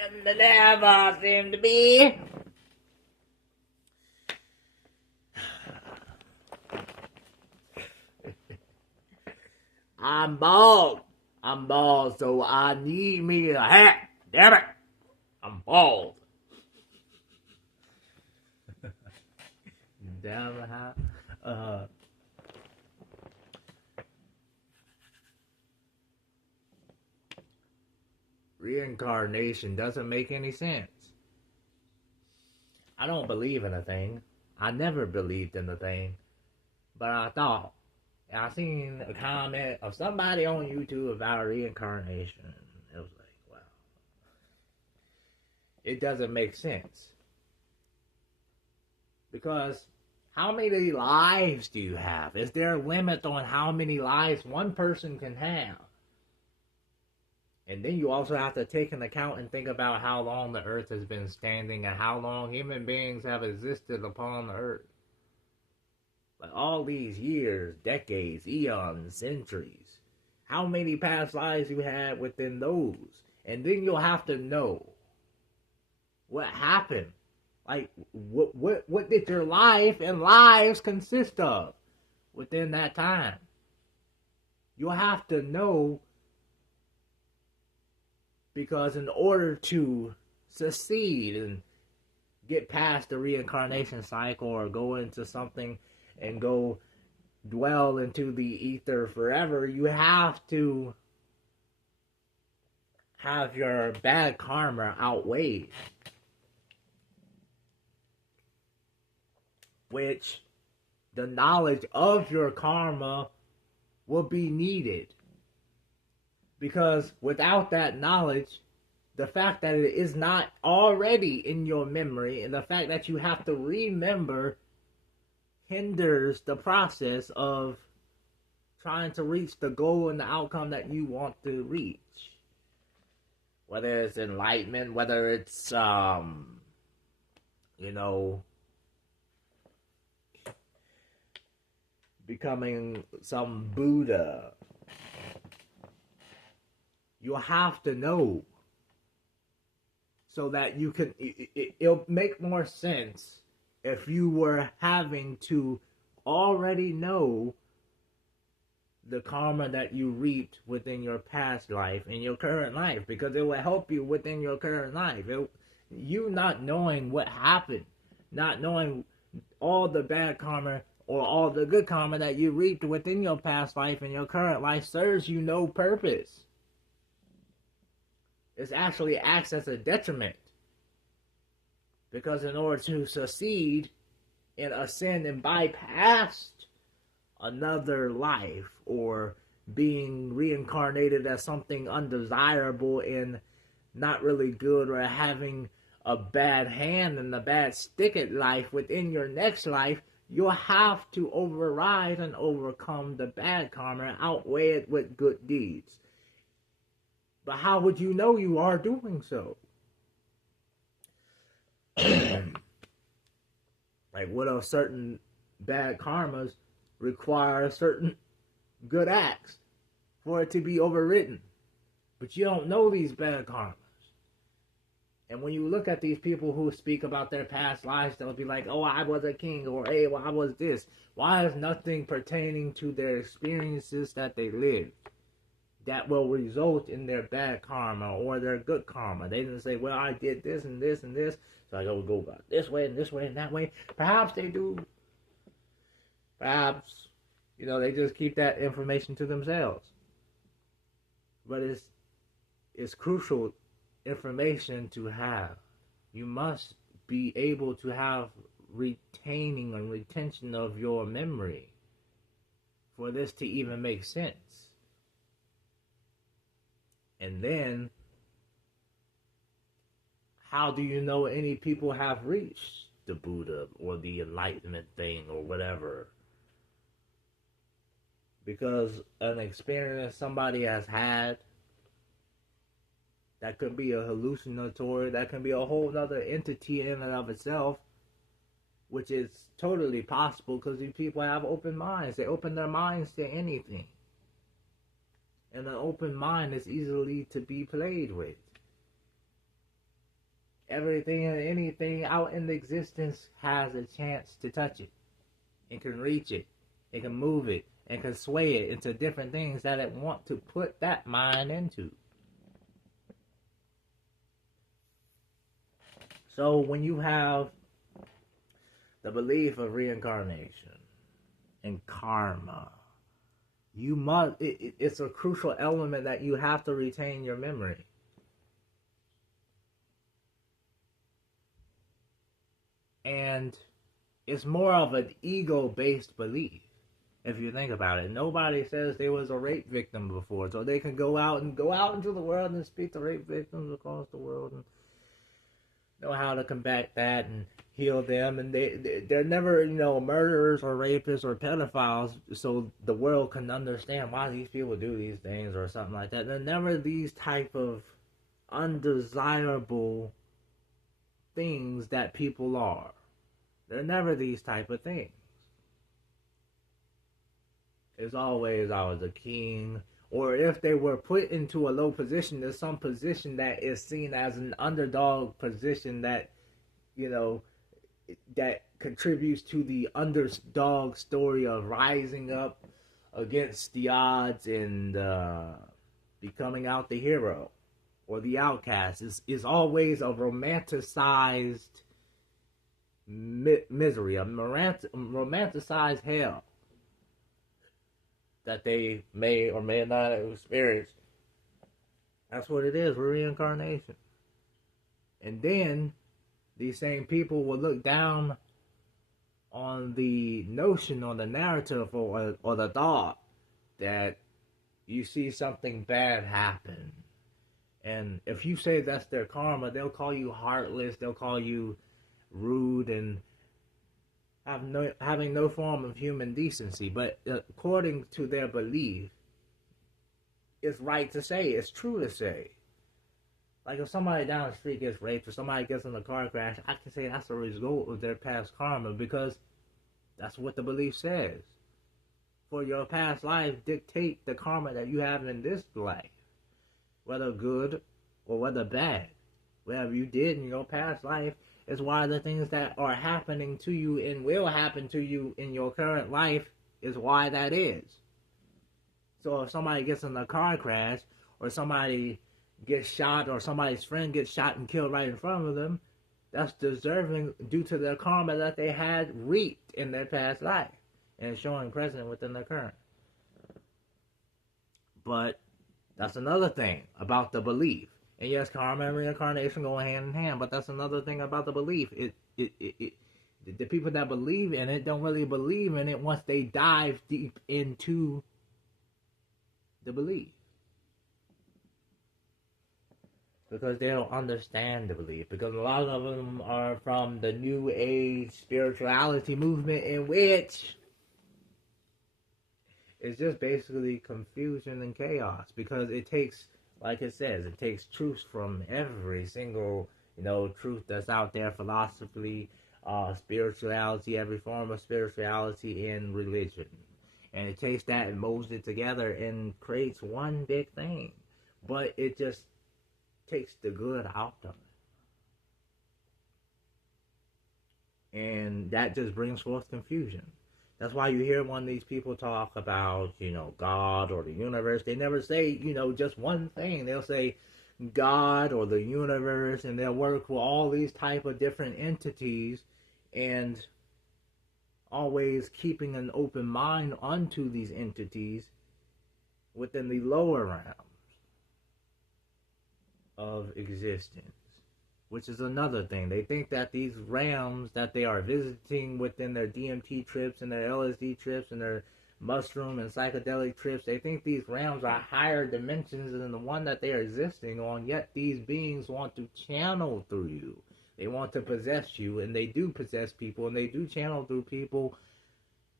And there never seem to be. I'm bald. I'm bald, so I need me a hat. Damn it. I'm bald. Damn a hat. Reincarnation doesn't make any sense. I don't believe in a thing. I never believed in a thing. But I thought. I seen a comment of somebody on YouTube about reincarnation. It was like, wow. It doesn't make sense. Because how many lives do you have? Is there a limit on how many lives one person can have? And then you also have to take into account and think about how long the earth has been standing and how long human beings have existed upon the earth. Like all these years, decades, eons, centuries. How many past lives you had within those. And then you'll have to know what happened. Like, what did your life and lives consist of within that time? You'll have to know, because in order to succeed and get past the reincarnation cycle or go into something and go dwell into the ether forever, you have to have your bad karma outweighed. Which the knowledge of your karma will be needed. Because without that knowledge, the fact that it is not already in your memory and the fact that you have to remember hinders the process of trying to reach the goal and the outcome that you want to reach. Whether it's enlightenment, whether it's, becoming some Buddha. You have to know so that you can, it'll make more sense if you were having to already know the karma that you reaped within your past life and your current life, because it will help you within your current life. You not knowing what happened, not knowing all the bad karma or all the good karma that you reaped within your past life and your current life serves you no purpose. It actually acts as a detriment. Because in order to succeed and ascend and bypass another life or being reincarnated as something undesirable and not really good, or having a bad hand and a bad stick at life within your next life, you'll have to override and overcome the bad karma and outweigh it with good deeds. But how would you know you are doing so? Like, what are certain bad karmas require certain good acts for it to be overwritten? But you don't know these bad karmas. And when you look at these people who speak about their past lives, they'll be like, oh, I was a king, or hey, well, I was this. Why is nothing pertaining to their experiences that they lived that will result in their bad karma or their good karma? They didn't say, well, I did this and this and this, so I gotta go about this way and this way and that way. Perhaps they do. Perhaps, they just keep that information to themselves. But it's crucial information to have. You must be able to have retaining and retention of your memory for this to even make sense. And then, how do you know any people have reached the Buddha or the enlightenment thing or whatever? Because an experience somebody has had, that could be a hallucinatory, that can be a whole other entity in and of itself, which is totally possible because these people have open minds. They open their minds to anything. And an open mind is easily to be played with. Everything and anything out in existence has a chance to touch it. It can reach it. It can move it. It can sway it into different things that it want to put that mind into. So when you have the belief of reincarnation and karma, you must, it's a crucial element that you have to retain your memory. And it's more of an ego-based belief, if you think about it. Nobody says there was a rape victim before, so they can go out into the world and speak to rape victims across the world and know how to combat that and heal them. And they're never, murderers or rapists or pedophiles, so the world can understand why these people do these things or something like that. They're never these type of undesirable things that people are. They're never these type of things. It's always, I was a king. Or if they were put into a low position, there's some position that is seen as an underdog position that, that contributes to the underdog story of rising up against the odds and becoming out the hero or the outcast. Is always a romanticized misery, a romanticized hell that they may or may not have experienced. That's what it is with reincarnation. And then these same people will look down on the notion or the narrative or the thought that you see something bad happen. And if you say that's their karma, they'll call you heartless, they'll call you rude and having no form of human decency. But according to their belief, it's right to say, it's true to say. Like if somebody down the street gets raped or somebody gets in a car crash, I can say that's a result of their past karma because that's what the belief says. For your past life dictate the karma that you have in this life, whether good or whether bad. Whatever you did in your past life is why the things that are happening to you and will happen to you in your current life is why that is. So if somebody gets in a car crash or somebody gets shot or somebody's friend gets shot and killed right in front of them, that's deserving due to the karma that they had reaped in their past life and showing present within their current. But that's another thing about the belief. And yes, karma and reincarnation go hand in hand, but that's another thing about the belief. The people that believe in it don't really believe in it once they dive deep into the belief. Because they don't understand the belief. Because a lot of them are from the New Age spirituality movement, in which it's just basically confusion and chaos. Because it takes, like it says, it takes truth from every single, truth that's out there, philosophy, spirituality, every form of spirituality and religion. And it takes that and molds it together and creates one big thing. But it just takes the good out of it. And that just brings forth confusion. That's why you hear one of these people talk about, God or the universe. They never say, just one thing. They'll say God or the universe, and they'll work with all these type of different entities and always keeping an open mind unto these entities within the lower realms of existence, which is another thing. They think that these realms that they are visiting within their DMT trips and their LSD trips and their mushroom and psychedelic trips, they think these realms are higher dimensions than the one that they are existing on, yet these beings want to channel through you. They want to possess you, and they do possess people, and they do channel through people,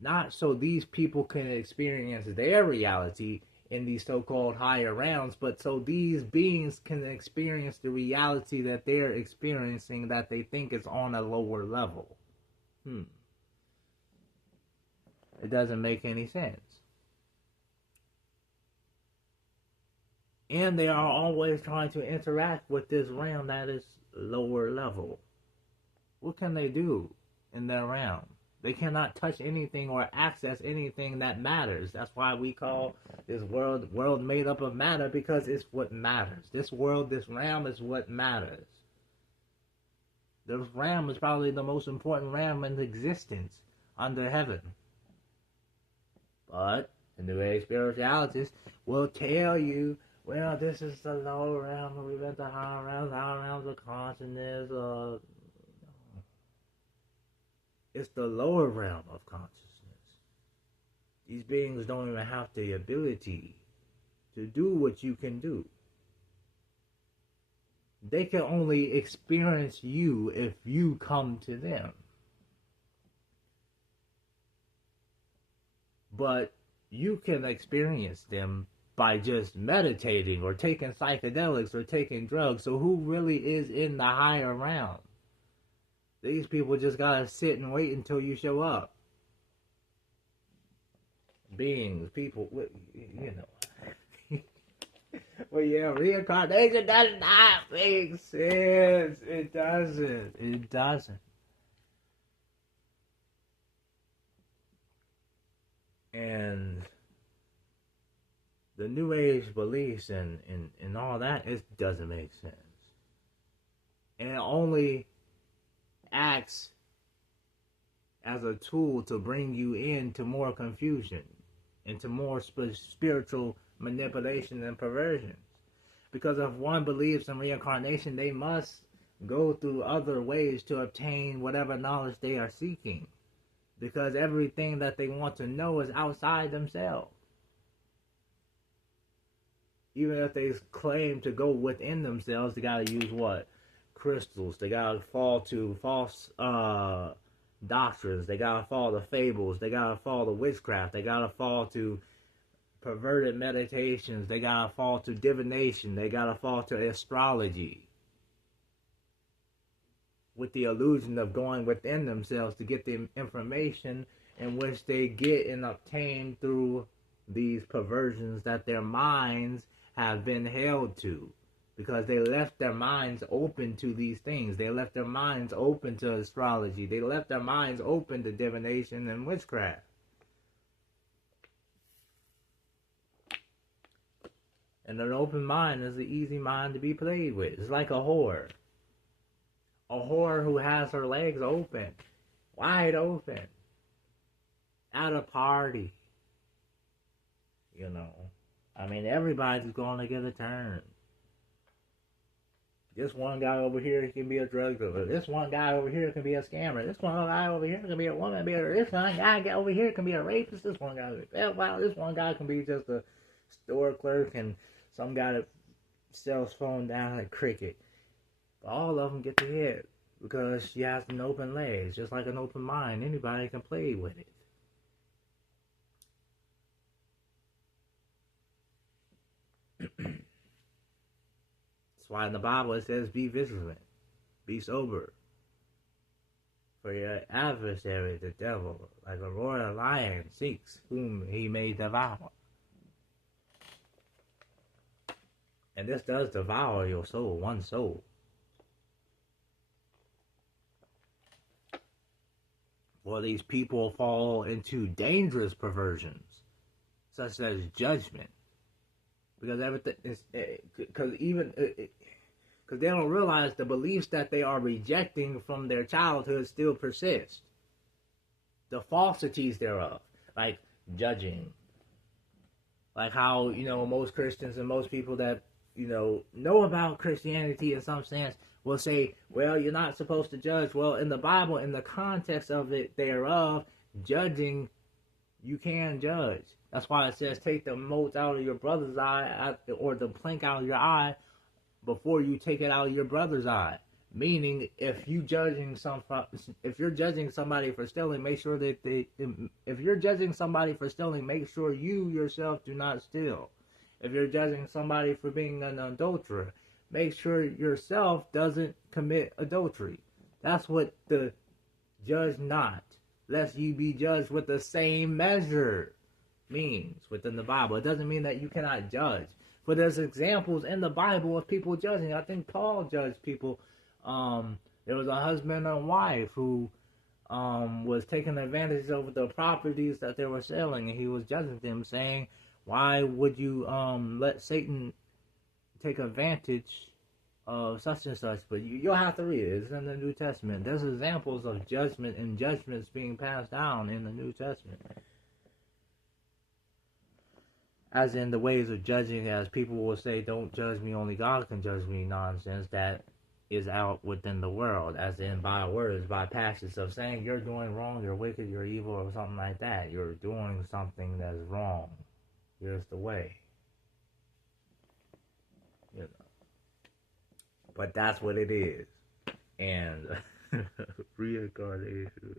not so these people can experience their reality in these so-called higher realms, but so these beings can experience the reality that they're experiencing that they think is on a lower level. It doesn't make any sense. And they are always trying to interact with this realm that is lower level. What can they do in their realm? They cannot touch anything or access anything that matters. That's why we call this world made up of matter, because it's what matters. This world, this realm is what matters. This realm is probably the most important realm in existence under heaven. But the New Age spiritualists will tell you, well, this is the lower realm, or we've got the higher realms of consciousness. It's the lower realm of consciousness. These beings don't even have the ability to do what you can do. They can only experience you if you come to them. But you can experience them by just meditating or taking psychedelics or taking drugs. So who really is in the higher realm? These people just gotta sit and wait until you show up. Beings, people, you know. Well, yeah, reincarnation does not make sense. It doesn't. It doesn't. And the New Age beliefs and all that, it doesn't make sense. And it only acts as a tool to bring you into more confusion, into more spiritual manipulation and perversions. Because if one believes in reincarnation, they must go through other ways to obtain whatever knowledge they are seeking. Because everything that they want to know is outside themselves. Even if they claim to go within themselves, they gotta use what? Crystals. They gotta fall to false doctrines. They gotta fall to fables. They gotta fall to witchcraft. They gotta fall to perverted meditations. They gotta fall to divination. They gotta fall to astrology, with the illusion of going within themselves to get the information in which they get and obtain through these perversions that their minds have been held to, because they left their minds open to these things. They left their minds open to astrology. They left their minds open to divination and witchcraft. And an open mind is an easy mind to be played with. It's like a whore. A whore who has her legs open, wide open, at a party. You know, I mean, everybody's going to get a turn. This one guy over here can be a drug dealer. This one guy over here can be a scammer. This one guy over here can be a woman beater. This one guy over here can be a rapist. This one guy can be a pedophile. This one guy can be just a store clerk and some guy that sells phone down at Cricket. All of them get the hit because she has an open legs, just like an open mind. Anybody can play with it. That's why in the Bible it says, be vigilant, be sober. For your adversary, the devil, like a roaring lion, seeks whom he may devour. And this does devour your soul, one soul. Well, these people fall into dangerous perversions, such as judgment, because everything is, because they don't realize the beliefs that they are rejecting from their childhood still persist. The falsities thereof, like judging, like how, you know, most Christians and most people that, you know about Christianity in some sense will say, well, you're not supposed to judge. Well, in the Bible, in the context of it thereof, judging, you can judge. That's why it says, take the mote out of your brother's eye, or the plank out of your eye, before you take it out of your brother's eye. Meaning, if you're judging somebody for stealing, make sure that if you're judging somebody for stealing, make sure you yourself do not steal. If you're judging somebody for being an adulterer, make sure yourself doesn't commit adultery. That's what the judge not, lest you be judged with the same measure means within the Bible. It doesn't mean that you cannot judge. But there's examples in the Bible of people judging. I think Paul judged people. There was a husband and wife who was taking advantage of the properties that they were selling, and he was judging them, saying, "Why would you let Satan take advantage of such and such?" But you'll have to read it. It's in the New Testament. There's examples of judgment and judgments being passed down in the New Testament. As in the ways of judging, as people will say, "Don't judge me, only God can judge me," nonsense that is out within the world, as in by words, by passions of saying you're doing wrong, you're wicked, you're evil, or something like that. You're doing something that's wrong. Here's the way. You know. But that's what it is. And reincarnation.